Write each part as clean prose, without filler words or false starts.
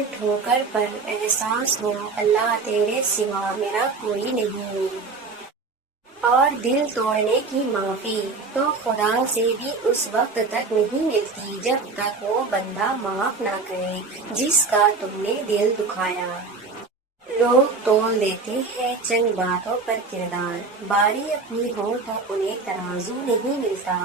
ہر ٹھوکر پر احساس ہو اللہ تیرے سوا میرا کوئی نہیں، اور دل توڑنے کی معافی تو خدا سے بھی اس وقت تک نہیں ملتی جب تک وہ بندہ معاف نہ کرے جس کا تم نے دل دکھایا۔ لوگ تول دیتے ہیں چند باتوں پر کردار، باری اپنی ہو تو انہیں ترازو نہیں ملتا۔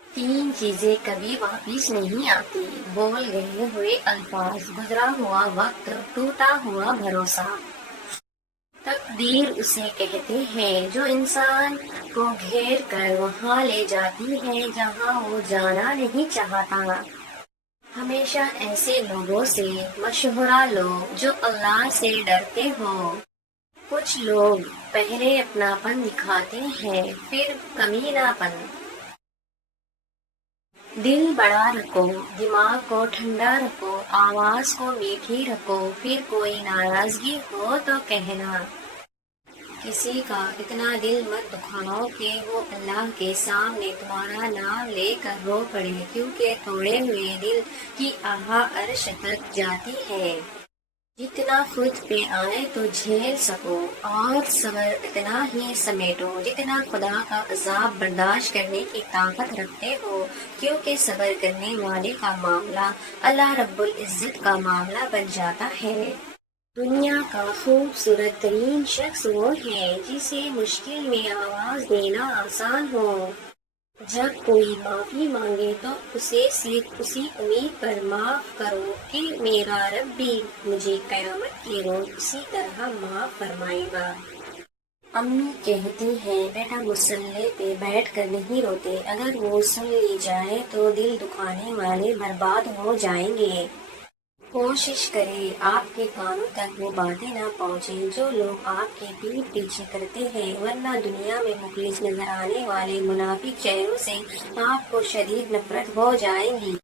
تین چیزیں کبھی واپس نہیں آتی، بول گئے ہوئے الفاظ، گزرا ہوا وقت، ٹوٹا ہوا بھروسہ۔ تقدیر اسے کہتے ہیں جو انسان کو گھیر کر وہاں لے جاتی ہے جہاں وہ جانا نہیں چاہتا۔ ہمیشہ ایسے لوگوں سے مشورہ لو جو اللہ سے ڈرتے ہوں۔ کچھ لوگ پہلے اپناپن دکھاتے ہیں پھر کمینہ پن۔ دل بڑا رکھو، دماغ کو ٹھنڈا رکھو، آواز کو میٹھی رکھو، پھر کوئی ناراضگی ہو تو کہنا۔ کسی کا اتنا دل مت دکھاؤ کہ وہ اللہ کے سامنے تمہارا نام لے کر رو پڑے، کیونکہ توڑے ہوئے دل کی آہ عرش تک جاتی ہے۔ جتنا خود پہ آئے تو جھیل سکو، اور صبر اتنا ہی سمیٹو جتنا خدا کا عذاب برداشت کرنے کی طاقت رکھتے ہو، کیونکہ صبر کرنے والے کا معاملہ اللہ رب العزت کا معاملہ بن جاتا ہے۔ دنیا کا خوبصورت ترین شخص وہ ہے جسے مشکل میں آواز دینا آسان ہو۔ جب کوئی معافی مانگے تو اسے صرف اسی امید پر معاف کرو کہ میرا رب بھی مجھے قیامت کے روز اسی طرح معاف فرمائے گا۔ امی کہتی ہیں بیٹا مصلی پہ بیٹھ کر نہیں روتے، اگر وہ سن لی جائے تو دل دکھانے والے برباد ہو جائیں گے۔ کوشش کریں آپ کے کانوں تک وہ باتیں نہ پہنچیں جو لوگ آپ کے پیٹھ پیچھے کرتے ہیں، ورنہ دنیا میں مخلص نظر آنے والے منافق چہروں سے آپ کو شدید نفرت ہو جائے گی۔